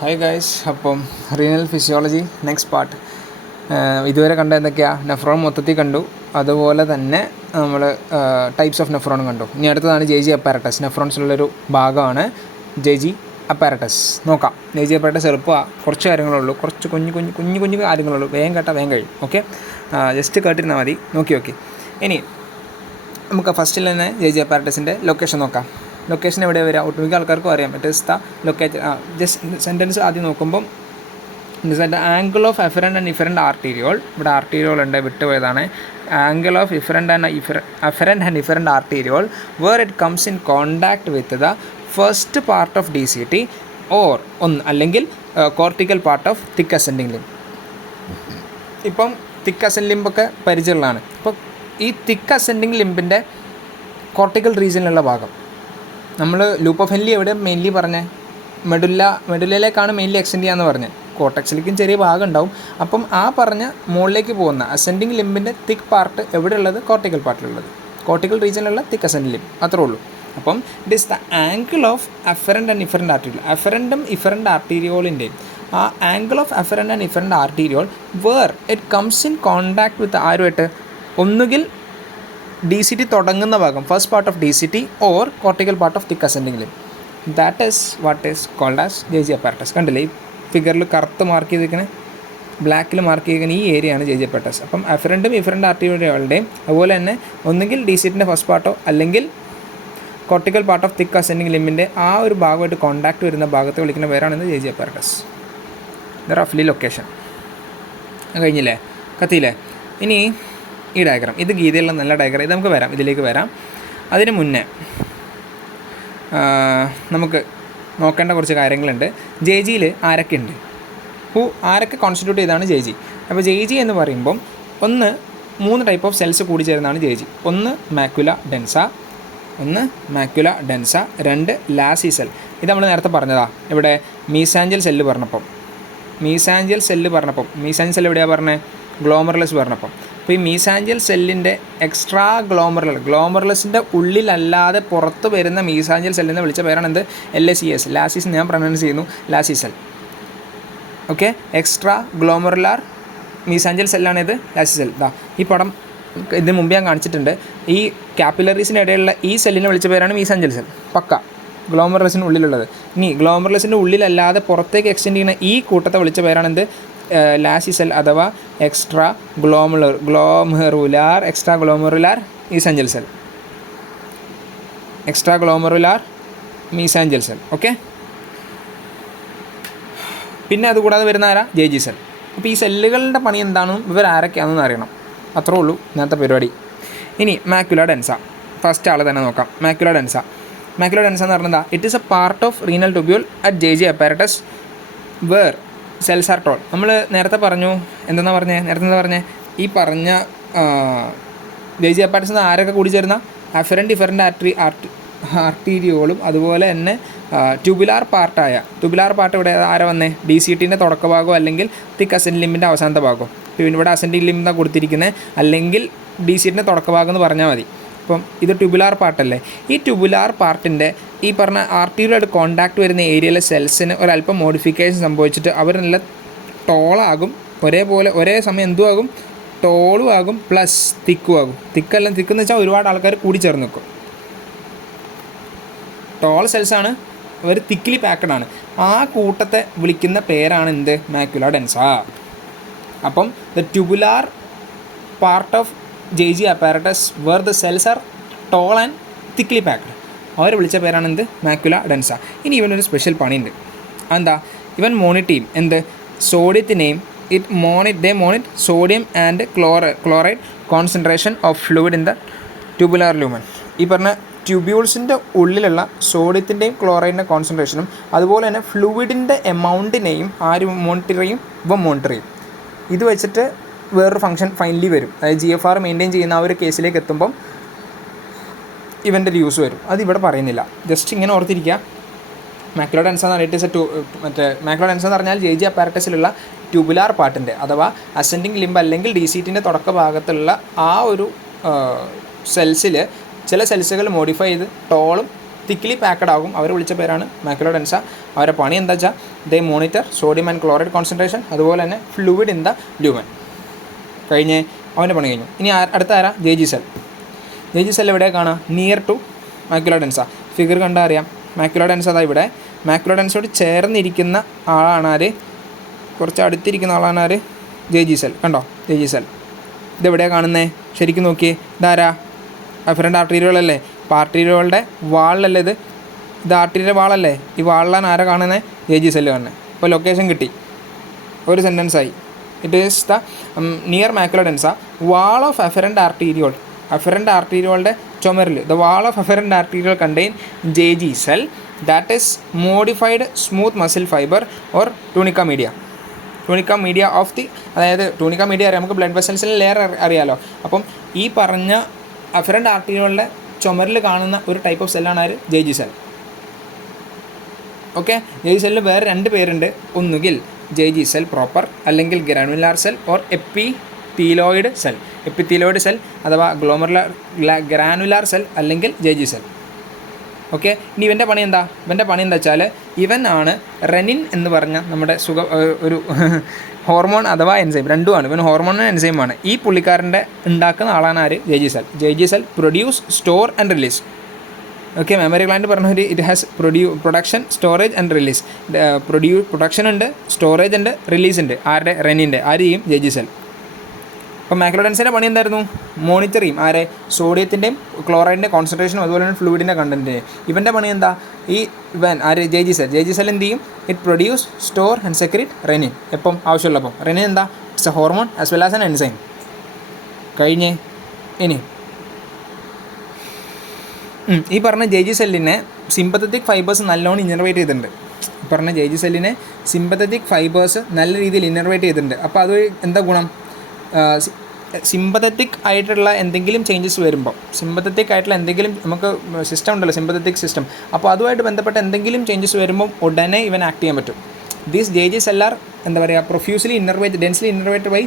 Hi guys, അപ്പം renal physiology next part. ഇതുവരെ കണ്ട എന്തൊക്കെയാണ്? നെഫ്രോൺ മൊത്തത്തിൽ കണ്ടു, അതുപോലെ തന്നെ നമ്മൾ ടൈപ്സ് ഓഫ് നെഫ്രോൺ കണ്ടു. ഇനി അടുത്തതാണ് ജെ ജി അപ്പാരറ്റസ്. നെഫ്രോൺസിലുള്ളൊരു ഭാഗമാണ് ജെ ജി അപ്പാരറ്റസ്. നോക്കാം. ജെ ജി അപ്പാരറ്റസ് എളുപ്പമാണ്, കുറച്ച് കാര്യങ്ങളുള്ളൂ, കുറച്ച് കുഞ്ഞു കാര്യങ്ങളുള്ളൂ. വേഗം കേട്ടാൽ വേഗം കഴിയും. ഓക്കെ, ജസ്റ്റ് കേട്ടിരുന്നാൽ മതി. നോക്കി ഇനി നമുക്ക് ഫസ്റ്റിൽ തന്നെ ജെ ജി അപ്പാരറ്റസിൻ്റെ ലൊക്കേഷൻ നോക്കാം. ലൊക്കേഷൻ എവിടെ വരിക? ഒട്ടുമിക്ക ആൾക്കാർക്കും അറിയാം. It is the locate. Just sentence ആദ്യം നോക്കുമ്പം the angle of efferent and efferent arteriole. ഇവിടെ ആർട്ടീരിയോൾ ഉണ്ട്, വിട്ടുപോയതാണ്. Angle of efferent and efferent arteriole where it comes in contact with the first part of D C T or അല്ലെങ്കിൽ cortical part of thick ascending limb. ഇപ്പം thick ascending ലിംബൊക്കെ പരിചയമുള്ളതാണ്. ഇപ്പോൾ ഈ തിക്ക് ascending ലിംബിൻ്റെ cortical റീജിയനിലുള്ള ഭാഗം നമ്മൾ loop of Henley എവിടെ mainly പറഞ്ഞത്? മെഡുല്ലയിലേക്കാണ് mainly extend ചെയ്യാമെന്ന് പറഞ്ഞത്. കോർട്ടക്സിലേക്കും ചെറിയ ഭാഗം ഉണ്ടാവും. അപ്പം ആ പറഞ്ഞ മുകളിലേക്ക് പോകുന്ന അസെൻഡിങ് ലിംബിൻ്റെ തിക്ക് പാർട്ട് എവിടെയുള്ളത്? കോർട്ടിക്കൽ പാർട്ടിലുള്ളത്, കോർട്ടിക്കൽ റീജിയനിലുള്ള തിക്ക് അസെൻഡിങ് ലിംബ്. അത്രേ ഉള്ളൂ. അപ്പം it is the angle of afferent and efferent arteriole. അഫറൻറ്റും ഇഫറൻറ്റ് ആർട്ടീരിയോളിൻ്റെയും ആ angle of afferent and efferent arteriole where it comes in contact with ആരുമായിട്ട്? ഒന്നുകിൽ ഡി സി ടി തുടങ്ങുന്ന ഭാഗം, first part of D C T or cortical part of thick ascending limb. That is what is called as J G apparatus. കണ്ടില്ലേ ഈ ഫിഗറിൽ കറുത്ത് mark ചെയ്തിരിക്കുന്നത്, ബ്ലാക്കിൽ മാർക്ക് ചെയ്തിരിക്കുന്ന ഈ ഏരിയയാണ് ജെ ജി അപ്പാരറ്റസ്. അപ്പം അഫറൻറ്റും ഇഫറൻറ്റ് ആർട്ടീരിയോളുടെയും അതുപോലെ തന്നെ ഒന്നുകിൽ ഡി സി ടിൻ്റെ ഫസ്റ്റ് പാർട്ടോ അല്ലെങ്കിൽ cortical part of thick ascending ലിംബിൻ്റെ ആ ഒരു ഭാഗമായിട്ട് കോണ്ടാക്ട് വരുന്ന ഭാഗത്ത് വിളിക്കുന്ന പേരാണ് ജെ ജി അപ്പാരറ്റസ്. ഇത് റഫ്ലി ലൊക്കേഷൻ. കഴിഞ്ഞില്ലേ? കത്തിയില്ലേ? ഇനി ഈ ഡയഗ്രാം, ഇത് ഗീതയുള്ള നല്ല ഡയഗ്രാം. ഇത് നമുക്ക് ഇതിലേക്ക് വരാം. അതിന് മുന്നേ നമുക്ക് നോക്കേണ്ട കുറച്ച് കാര്യങ്ങളുണ്ട്. ജെ ജിയിൽ ആരൊക്കെ ഉണ്ട്? ആരൊക്കെ കോൺസ്റ്റിറ്റ്യൂട്ട് ചെയ്താണ് ജെ ജി? അപ്പോൾ ജെ ജി എന്ന് പറയുമ്പം 3 ടൈപ്പ് ഓഫ് സെൽസ് കൂടി ചേർന്നതാണ് J G. 1 macula densa, 2 lacis cell. ഇത് നമ്മൾ നേരത്തെ പറഞ്ഞതാ ഇവിടെ മീസാഞ്ചൽ സെല്ല് പറഞ്ഞപ്പം. മീസാഞ്ചൽ സെല്ല് എവിടെയാണ് പറഞ്ഞത്? ഗ്ലോമർലെസ് പറഞ്ഞപ്പം. അപ്പോൾ ഈ മീസാഞ്ചൽ സെല്ലിൻ്റെ എക്സ്ട്രാ ഗ്ലോമർലെസിൻ്റെ ഉള്ളിലല്ലാതെ പുറത്ത് വരുന്ന മീസാഞ്ചൽ സെല്ലിനെ വിളിച്ച പേരാണ് എന്ത്? LACS. ലാസിസ് ഞാൻ പ്രൊനൗൺസ് ചെയ്യുന്നു, lacis cell. Okay, extra glomerular mesangial സെല്ലാണിത്, ലാസി സെൽ. ഈ പടം ഇതിന് മുമ്പ് ഞാൻ കാണിച്ചിട്ടുണ്ട്. ഈ കാപ്പിലറീസിൻ്റെ ഇടയിലുള്ള ഈ സെല്ലിനെ വിളിച്ച പേരാണ് മീസാഞ്ചൽ സെൽ. പക്ക ഗ്ലോമർലെസിന് ഉള്ളിലുള്ളത്. ഇനി ഗ്ലോമർലെസിൻ്റെ ഉള്ളിലല്ലാതെ പുറത്തേക്ക് എക്സ്റ്റെൻഡ് ചെയ്യുന്ന ഈ കൂട്ടത്തെ വിളിച്ച പേരാണ് എന്ത്? ലാസി സെൽ അഥവാ extra glomerular mesangial cell. Extra glomerular mesangial cell. Okay, പിന്നെ അതുകൂടാതെ വരുന്ന ആരാ? J G cell. അപ്പോൾ ഈ സെല്ലുകളുടെ പണി എന്താണെന്നും ഇവരാരൊക്കെയാണെന്ന് അറിയണം. അത്രേ ഉള്ളൂ ഇന്നത്തെ പരിപാടി. ഇനി മാക്യുല ഡെൻസ. ഫസ്റ്റ് ആൾ തന്നെ നോക്കാം. മാക്യുല ഡെൻസ എന്ന് പറഞ്ഞാൽ it is a part of renal tubule at J G apparatus where cells are tall. നമ്മൾ നേരത്തെ പറഞ്ഞു, എന്താ പറഞ്ഞേ? ഈ പറഞ്ഞ ജെ ജി അപ്പാരറ്റസ് ആരൊക്കെ കൂടി ചേരുന്ന? അഫറൻറ്റ് ഇഫറൻറ്റ് ആർട്ടീരിയോളും അതുപോലെ തന്നെ ട്യൂബുലാർ പാർട്ട് ഇവിടെ ആരാ വന്നേ? ഡി സി ടിൻ്റെ തുടക്ക ഭാഗമോ അല്ലെങ്കിൽ തിക്ക് അസെൻഡിങ് ലിംബിൻ്റെ അവസാനത്തെ ഭാഗമോ. പിന്നെ ഇവിടെ അസെൻഡിങ് ലിംബാണ് കൊടുത്തിരിക്കുന്നത്, അല്ലെങ്കിൽ ഡി സി ടിൻ്റെ തുടക്ക ഭാഗം എന്ന് പറഞ്ഞാൽ മതി. അപ്പം ഇത് ട്യൂബുലാർ പാർട്ടല്ലേ. ഈ ട്യൂബുലാർ പാർട്ടിൻ്റെ ഈ പറഞ്ഞ ആർട്ടീരിയോയായിട്ട് കോണ്ടാക്ട് വരുന്ന ഏരിയയിലെ സെൽസിന് ഒരല്പം മോഡിഫിക്കേഷൻ സംഭവിച്ചിട്ട് അവർ നല്ല ടോളാകും. ഒരേ സമയം എന്തുമാകും? ടോളും ആകും പ്ലസ് തിക്കും ആകും. തിക്കെന്ന് വെച്ചാൽ ഒരുപാട് ആൾക്കാർ കൂടി ചേർന്ന് നിൽക്കും. ടോൾ സെൽസാണ്, അവർ തിക്കിലി പാക്കഡ് ആണ്. ആ കൂട്ടത്തെ വിളിക്കുന്ന പേരാണ് എന്ത്? Macula densa. അപ്പം the tubular part of J G apparatus where the cells are tall and thickly packed, അവരെ വിളിച്ച പേരാണ് എന്ത്? Macula densa. ഇനി ഇവനൊരു സ്പെഷ്യൽ പണിയുണ്ട്. എന്താ? ഇവൻ മോണിറ്റ് ചെയ്യും എന്ത്? സോഡിയത്തിനെയും they monitor sodium and chloride concentration of fluid in the tubular lumen. ഈ പറഞ്ഞ ട്യൂബ്യൂൾസിൻ്റെ ഉള്ളിലുള്ള സോഡിയത്തിൻ്റെയും ക്ലോറൈഡിൻ്റെ കോൺസെൻട്രേഷനും അതുപോലെ തന്നെ ഫ്ലൂയിഡിൻ്റെ എമൗണ്ടിനെയും മോണിറ്റർ ചെയ്യും. ഇത് വെച്ചിട്ട് വേറൊരു ഫംഗ്ഷൻ ഫൈനലി വരും. അതായത് GFR മെയിൻറ്റെയിൻ ചെയ്യുന്ന ആ ഒരു കേസിലേക്ക് എത്തുമ്പം ഇവൻ്റെ ഒരു യൂസ് വരും. അതിവിടെ പറയുന്നില്ല, ജസ്റ്റ് ഇങ്ങനെ ഓർത്തിരിക്കുക. മാക്യുല ഡെൻസ എന്ന് പറഞ്ഞിട്ട് മാക്യുല ഡെൻസ എന്ന് പറഞ്ഞാൽ ജെ ജി അപ്പാരറ്റസിലുള്ള ട്യൂബുലാർ പാർട്ടിൻ്റെ അഥവാ അസെൻഡിങ് ലിംബ് അല്ലെങ്കിൽ ഡി സി ടിൻ്റെ തുടക്ക ഭാഗത്തുള്ള ആ ഒരു സെൽസിൽ ചില സെൽസുകൾ മോഡിഫൈ ചെയ്ത് ടോളും തിക്ലി പാക്കഡ് ആകും. അവർ വിളിച്ച പേരാണ് മാക്യുല ഡെൻസ. അവരുടെ പണി എന്താ വെച്ചാൽ they monitor sodium and chloride concentration, അതുപോലെ തന്നെ ഫ്ലൂയിഡ് ഇൻ ദ ലൂമൻ. കഴിഞ്ഞ് അവൻ്റെ പണി കഴിഞ്ഞു. ഇനി അടുത്ത ആരാ? J G cell. J G cell എവിടെയാണ് കാണാം? Near to macula densa. Figure കണ്ടാൽ അറിയാം മാക്യുല ഡെൻസ അതാ ഇവിടെ. മാക്യുല ഡെൻസോട് ചേർന്നിരിക്കുന്ന ആളാണ് ആര്? കുറച്ച് അടുത്തിരിക്കുന്ന ആളാണ് ആര്? J G cell. കണ്ടോ ജെ ജി സെൽ? ഇതെവിടെയാണ് കാണുന്നത്? ശരിക്കും നോക്കിയേ, ഇതാരാ? അഫറൻ്റ് ആർട്ടീരിയോളല്ലേ? അപ്പോൾ ആർട്ടീരിയോളുടെ വാളിലല്ലേ ഇത്? ഇത് ആർട്ടീരിയൽ വാളല്ലേ? ഈ വാളിലാണ് ആരാ കാണുന്നത്? ജെ ജി സെല്ല് കാണുന്നത്. അപ്പോൾ ലൊക്കേഷൻ കിട്ടി, ഒരു സെൻറ്റൻസായി. It is the near macula densa, wall of afferent arteriole. Afferent ആർട്ടീരിയോളുടെ ചുമരിൽ the wall of afferent arteriole contain J G cell that is modified smooth muscle fibre or tunica media. Tunica media of the, അതായത് tunica media അറിയാം നമുക്ക്, blood വെസൽസിൽ layer അറിയാമല്ലോ. അപ്പം ഈ പറഞ്ഞ afferent ആർട്ടീരിയോളുടെ ചുമരിൽ കാണുന്ന ഒരു ടൈപ്പ് ഓഫ് സെല്ലാണ് ആര്? J G cell. Okay, J G സെല്ലിന് വേറെ 2 പേരുണ്ട്. ഒന്നുകിൽ ജെ ജി സെൽ പ്രോപ്പർ, അല്ലെങ്കിൽ granular cell or epithelioid cell. Epithelioid cell അഥവാ ഗ്രാനുലാർ സെൽ അല്ലെങ്കിൽ ജെ ജി സെൽ. ഓക്കെ, ഇനി ഇവൻ്റെ പണി എന്താ? ഇവൻ്റെ പണി എന്താ വെച്ചാൽ ഇവനാണ് റെനിൻ എന്ന് പറഞ്ഞ നമ്മുടെ ഒരു ഹോർമോൺ അഥവാ എൻസൈം, രണ്ടുമാണ്. ഇവൻ ഹോർമോൺ എൻസൈമാണ്. ഈ പുള്ളിക്കാരൻ്റെ ഉണ്ടാക്കുന്ന ആളാണ് ആര്? J G cell. J G cell produce, store and release. Okay, memory gland പറഞ്ഞ ഒരു it has production, storage and release. Production ഉണ്ട്, സ്റ്റോറേജ് ഉണ്ട്, റിലീസ് ഉണ്ട്. ആരുടെ? റെനിൻ്റെ. ആര് ചെയ്യും? J G cell. അപ്പോൾ മാക്യുല ഡെൻസയുടെ പണി എന്തായിരുന്നു? മോണിറ്റർ ചെയ്യും. ആരെ? സോഡിയത്തിൻ്റെയും ക്ലോറൈഡിൻ്റെ കോൺസെൻട്രേഷനും അതുപോലെ തന്നെ ഫ്ലൂയിഡിൻ്റെ കണ്ടൻറ്റിൻ്റെയും. ഇവൻ്റെ പണി എന്താ? ഇവൻ ആര്? J G cell. J G cell എന്ത് ചെയ്യും? It produce, store and secrete renin. എപ്പം ആവശ്യമുള്ളപ്പം. റെനിൻ എന്താ? It's A hormone as well as an enzyme. കഴിഞ്ഞ് ഇനി ഈ പറഞ്ഞ ജെ ജി സെല്ലിനെ സിമ്പത്തറ്റിക് ഫൈബേഴ്സ് നല്ലോണം ഇന്നർവേറ്റ് ചെയ്തിട്ടുണ്ട്. ഈ പറഞ്ഞ ജെ ജി സെല്ലിനെ സിമ്പത്തറ്റിക് ഫൈബേഴ്സ് നല്ല രീതിയിൽ ഇന്നർവേറ്റ് ചെയ്തിട്ടുണ്ട്. അപ്പോൾ അത് എന്താ ഗുണം? സിമ്പത്തറ്റിക് ആയിട്ടുള്ള എന്തെങ്കിലും ചേഞ്ചസ് വരുമ്പോൾ, സിമ്പത്തറ്റിക് ആയിട്ടുള്ള എന്തെങ്കിലും നമുക്ക് സിസ്റ്റം ഉണ്ടല്ലോ, സിമ്പത്തറ്റിക് സിസ്റ്റം, അപ്പോൾ അതുമായിട്ട് ബന്ധപ്പെട്ട എന്തെങ്കിലും ചേഞ്ചസ് വരുമ്പോൾ ഉടനെ ഇവൻ ആക്ട് ചെയ്യാൻ പറ്റും. These J G cell are എന്താ പറയുക, profusely innervate, densely innervated by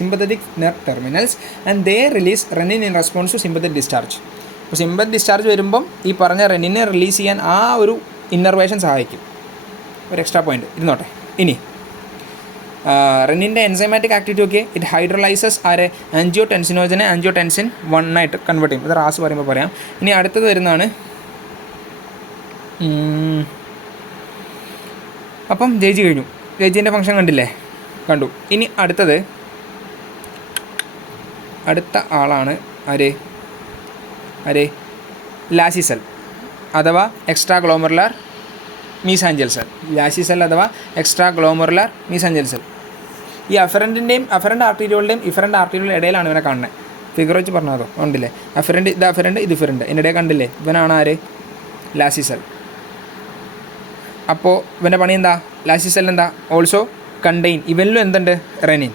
sympathetic nerve terminals and they release renin in response to sympathetic discharge. അപ്പോൾ സിമ്പത്തറ്റിക് ഡിസ്ചാർജ് വരുമ്പം ഈ പറഞ്ഞ റെനിനെ റിലീസ് ചെയ്യാൻ ആ ഒരു ഇന്നർവേഷൻ സഹായിക്കും. ഒരു എക്സ്ട്രാ പോയിന്റ് ഇരുന്നോട്ടെ. ഇനി റെനിൻ്റെ എൻസൈമാറ്റിക് ആക്ടിവിറ്റി ഒക്കെ ഇറ്റ് ഹൈഡ്രോലൈസസ് ആരെ? ആൻജിയോടെൻസിനോജനെ ആൻജിയോടെൻസിൻ 1 ആയിട്ട് കൺവേർട്ട് ചെയ്യും. ഇത് റാസ് പറയുമ്പോൾ പറയാം. ഇനി അടുത്തത് വരുന്നതാണ്, അപ്പം ജെ ജി കഴിഞ്ഞു. ജെ ജിൻ്റെ ഫംഗ്ഷൻ കണ്ടില്ലേ? കണ്ടു. ഇനി അടുത്ത ആളാണ് ആര്? ലാസി സെൽ അഥവാ extra glomerular mesangial cell. Lacis cell അഥവാ എക്സ്ട്രാ ഗ്ലോമറുലാർ മീസാഞ്ചൽ സെൽ. ഈ അഫറൻ്റ് ആർട്ടീരിയോളുടെയും ഇഫറൻ്റ് ആർട്ടീരിയോളുടെ ഇടയിലാണ് ഇവനെ കാണുന്നത്. ഫിഗർ വെച്ച് പറഞ്ഞതോ ഉണ്ടല്ലേ? അഫറൻ്റ് ഇത് അഫറൻ്റ് ഇത് ഇഫറൻ്റ്, ഇതിനിടെ കണ്ടില്ലേ? ഇവനാണ് ആര്? Lacis cell. അപ്പോൾ ഇവൻ്റെ പണി എന്താ? ലാസി സെൽ എന്താ? ഓൾസോ കണ്ടെയ്ൻ, ഇവനിലും എന്തുണ്ട്? Renin.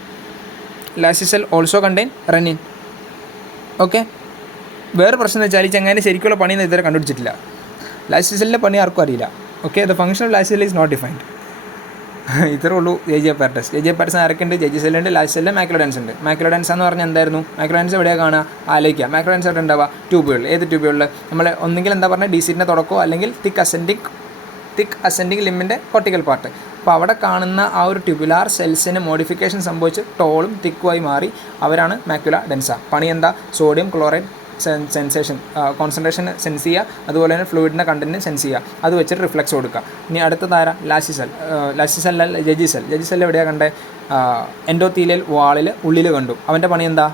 Lassi cell also contain renin. Okay, വേറെ പ്രശ്നം എന്ന് വെച്ചാൽ ഈ ചങ്ങാൻ്റെ ശരിക്കുള്ള പണിയൊന്നും ഇതുവരെ കണ്ടുപിടിച്ചിട്ടില്ല. ലാസി സെല്ലിൻ്റെ പണി ആർക്കും അറിയില്ല. Okay, the function of lacis cell is not defined. ഇത്രേ ഉള്ളൂ J G apparatus. J G apparatus ആരൊക്കെയുണ്ട്? ജെ ജി സെല്ലുണ്ട്, ലാസി സെല്ല്, മാക്യുല ഡെൻസ് ഉണ്ട്. മാക്യുല ഡെൻസ് എന്ന് പറഞ്ഞാൽ എന്തായിരുന്നു? മാക്യുല ഡെൻസ് എവിടെയാണ് കാണുക? ആലോചിക്കുക. മാക്യുല ഡെൻസ് എവിടെ ഉണ്ടാവുക? ട്യൂബുകളിൽ. ഏത് ട്യൂബുകളിൽ? നമ്മൾ ഒന്നെങ്കിൽ എന്താ പറഞ്ഞാൽ ഡിസിറ്റിൻ്റെ തുടക്കമോ അല്ലെങ്കിൽ തിക്ക് അസെൻഡിങ് ലിമ്മിൻ്റെ കോർട്ടിക്കൽ പാർട്ട്. അപ്പോൾ അവിടെ കാണുന്ന ആ ഒരു ട്യൂബുലാർ സെൽസിന് മോഡിഫിക്കേഷൻ സംഭവിച്ച് ടോളും തിക്കുമായി മാറി അവരാണ് മാക്യുല ഡെൻസ. പണി എന്താ? Sodium chloride sensation concentration sense ചെയ്യുക, അതുപോലെ തന്നെ ഫ്ലൂയിഡിൻ്റെ കണ്ടൻറ്റ് സെൻസ് ചെയ്യുക, അത് വെച്ചിട്ട് റിഫ്ലക്സ് കൊടുക്കുക. ഇനി അടുത്തതാരാ? Lacis cell. Lacis cell J G cell. J G cell എവിടെയാണ് കണ്ടത്? എൻഡോത്തീലിയൽ വാളിൽ ഉള്ളിൽ കണ്ടു. അവൻ്റെ പണി എന്താ?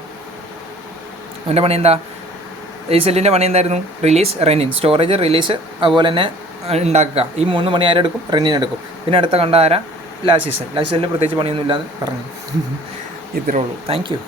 ജെ സെല്ലിൻ്റെ പണി എന്തായിരുന്നു? റിലീസ് റെനിൻ, സ്റ്റോറേജ്, റിലീസ്, അതുപോലെ തന്നെ ഉണ്ടാക്കുക. ഈ 3 പണി ആരെടുക്കും? റെനിൻ എടുക്കും. പിന്നെ അടുത്ത കണ്ട ആരാ? ലാസി സെൽ. ലാസി സെല്ലിന് പ്രത്യേകിച്ച് പണിയൊന്നും ഇല്ലാന്ന് പറഞ്ഞു. ഇത്രേ ഉള്ളൂ. Thank you.